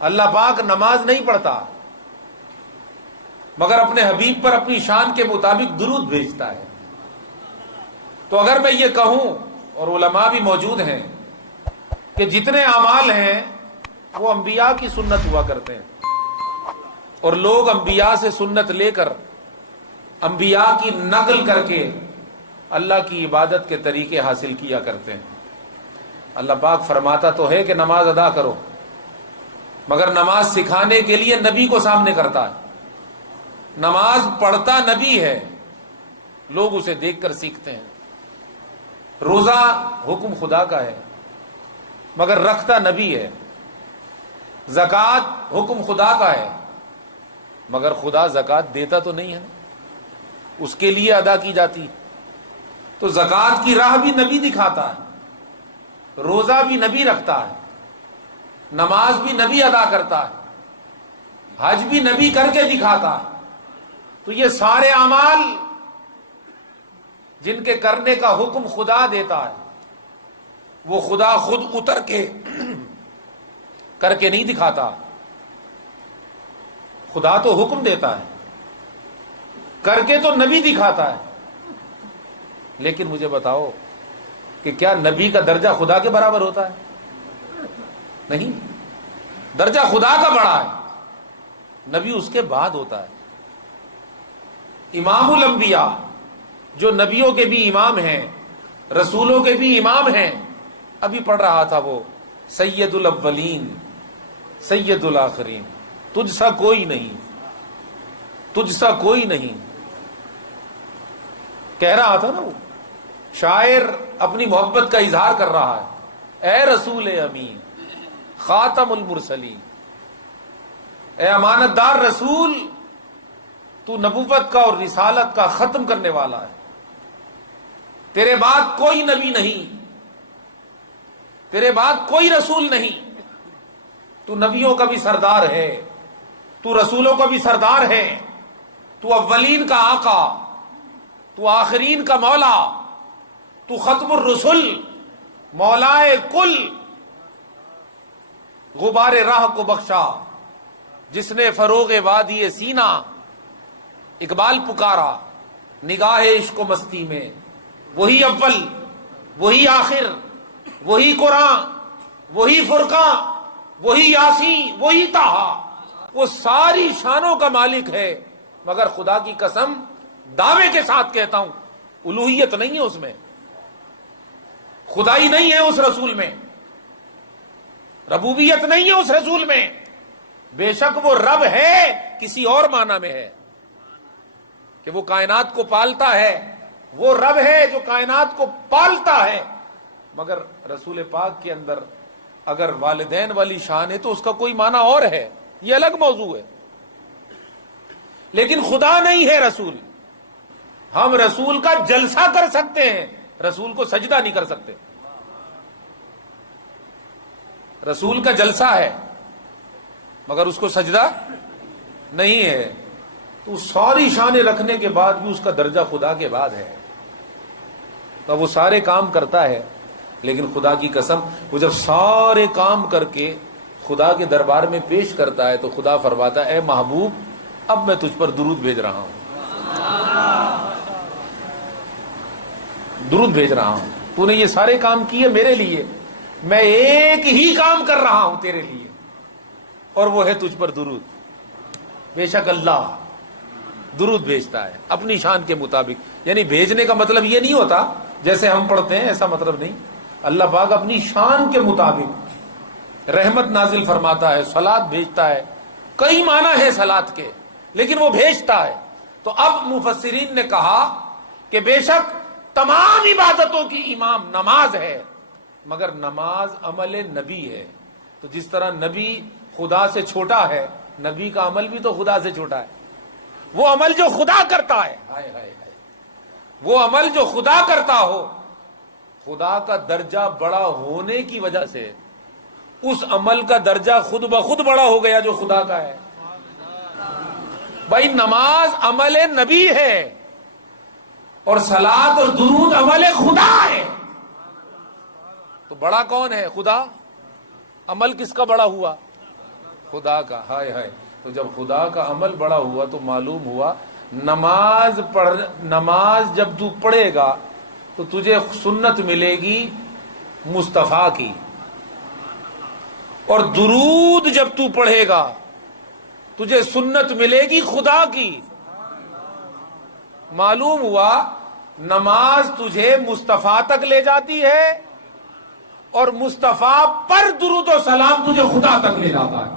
اللہ پاک نماز نہیں پڑھتا مگر اپنے حبیب پر اپنی شان کے مطابق درود بھیجتا ہے۔ تو اگر میں یہ کہوں، اور علماء بھی موجود ہیں، کہ جتنے اعمال ہیں وہ انبیاء کی سنت ہوا کرتے ہیں، اور لوگ انبیاء سے سنت لے کر، انبیاء کی نقل کر کے اللہ کی عبادت کے طریقے حاصل کیا کرتے ہیں۔ اللہ پاک فرماتا تو ہے کہ نماز ادا کرو، مگر نماز سکھانے کے لیے نبی کو سامنے کرتا ہے۔ نماز پڑھتا نبی ہے، لوگ اسے دیکھ کر سیکھتے ہیں۔ روزہ حکم خدا کا ہے مگر رکھتا نبی ہے۔ زکوٰۃ حکم خدا کا ہے مگر خدا زکوٰۃ دیتا تو نہیں ہے، اس کے لیے ادا کی جاتی۔ تو زکوٰۃ کی راہ بھی نبی دکھاتا ہے، روزہ بھی نبی رکھتا ہے، نماز بھی نبی ادا کرتا ہے، حج بھی نبی کر کے دکھاتا ہے۔ تو یہ سارے اعمال جن کے کرنے کا حکم خدا دیتا ہے، وہ خدا خود اتر کے کر کے نہیں دکھاتا، خدا تو حکم دیتا ہے، کر کے تو نبی دکھاتا ہے۔ لیکن مجھے بتاؤ کہ کیا نبی کا درجہ خدا کے برابر ہوتا ہے؟ نہیں، درجہ خدا کا بڑا ہے، نبی اس کے بعد ہوتا ہے۔ امام الانبیاء جو نبیوں کے بھی امام ہیں، رسولوں کے بھی امام ہیں، ابھی پڑھ رہا تھا وہ سید الاولین سید الآخرین، تجھ سا کوئی نہیں، تجھ سا کوئی نہیں کہہ رہا تھا نا وہ شاعر، اپنی محبت کا اظہار کر رہا ہے۔ اے رسول امین خاتم المرسلین، اے امانت دار رسول، تو نبوت کا اور رسالت کا ختم کرنے والا ہے، تیرے بعد کوئی نبی نہیں، تیرے بعد کوئی رسول نہیں، تو نبیوں کا بھی سردار ہے، تو رسولوں کا بھی سردار ہے، تو اولین کا آقا، تو آخرین کا مولا، تو ختم الرسل، مولائے کل۔ غبار راہ کو بخشا جس نے فروغ وادی سینہ، اقبال پکارا نگاہ عشق و مستی میں، وہی اول، وہی آخر، وہی قرآن، وہی فرقان، وہی یاسین، وہی طٰہٰ، وہ ساری شانوں کا مالک ہے، مگر خدا کی قسم دعوے کے ساتھ کہتا ہوں الوہیت نہیں ہے اس میں، خدائی نہیں ہے اس رسول میں، ربوبیت نہیں ہے اس رسول میں۔ بے شک وہ رب ہے، کسی اور معنی میں ہے کہ وہ کائنات کو پالتا ہے، وہ رب ہے جو کائنات کو پالتا ہے، مگر رسول پاک کے اندر اگر والدین والی شان ہے تو اس کا کوئی معنی اور ہے، یہ الگ موضوع ہے۔ لیکن خدا نہیں ہے رسول، ہم رسول کا جلسہ کر سکتے ہیں، رسول کو سجدہ نہیں کر سکتے۔ رسول کا جلسہ ہے مگر اس کو سجدہ نہیں ہے، تو ساری شانیں رکھنے کے بعد بھی اس کا درجہ خدا کے بعد ہے۔ تو وہ سارے کام کرتا ہے، لیکن خدا کی قسم وہ جب سارے کام کر کے خدا کے دربار میں پیش کرتا ہے تو خدا فرماتا ہے اے محبوب اب میں تجھ پر درود بھیج رہا ہوں، درود بھیج رہا ہوں، تو نے یہ سارے کام کیے میرے لیے، میں ایک ہی کام کر رہا ہوں تیرے لیے، اور وہ ہے تجھ پر درود۔ بے شک اللہ درود بھیجتا ہے اپنی شان کے مطابق، یعنی بھیجنے کا مطلب یہ نہیں ہوتا جیسے ہم پڑھتے ہیں، ایسا مطلب نہیں، اللہ پاک اپنی شان کے مطابق رحمت نازل فرماتا ہے، صلات بھیجتا ہے، کئی معنی ہے صلات کے، لیکن وہ بھیجتا ہے۔ تو اب مفسرین نے کہا کہ بے شک تمام عبادتوں کی امام نماز ہے، مگر نماز عمل نبی ہے، تو جس طرح نبی خدا سے چھوٹا ہے، نبی کا عمل بھی تو خدا سے چھوٹا ہے، وہ عمل جو خدا کرتا ہے، وہ عمل جو خدا کرتا ہو، خدا کا درجہ بڑا ہونے کی وجہ سے اس عمل کا درجہ خود بخود بڑا ہو گیا جو خدا کا ہے۔ بھائی نماز عمل نبی ہے اور صلات اور درود عمل خدا ہے، تو بڑا کون ہے؟ خدا۔ عمل کس کا بڑا ہوا؟ خدا کا، ہائے ہائے. تو جب خدا کا عمل بڑا ہوا تو معلوم ہوا نماز جب تو پڑھے گا تو تجھے سنت ملے گی مصطفیٰ کی، اور درود جب تو پڑھے گا تجھے سنت ملے گی خدا کی. معلوم ہوا نماز تجھے مصطفیٰ تک لے جاتی ہے اور مصطفیٰ پر درود و سلام تجھے خدا تک لے جاتا ہے.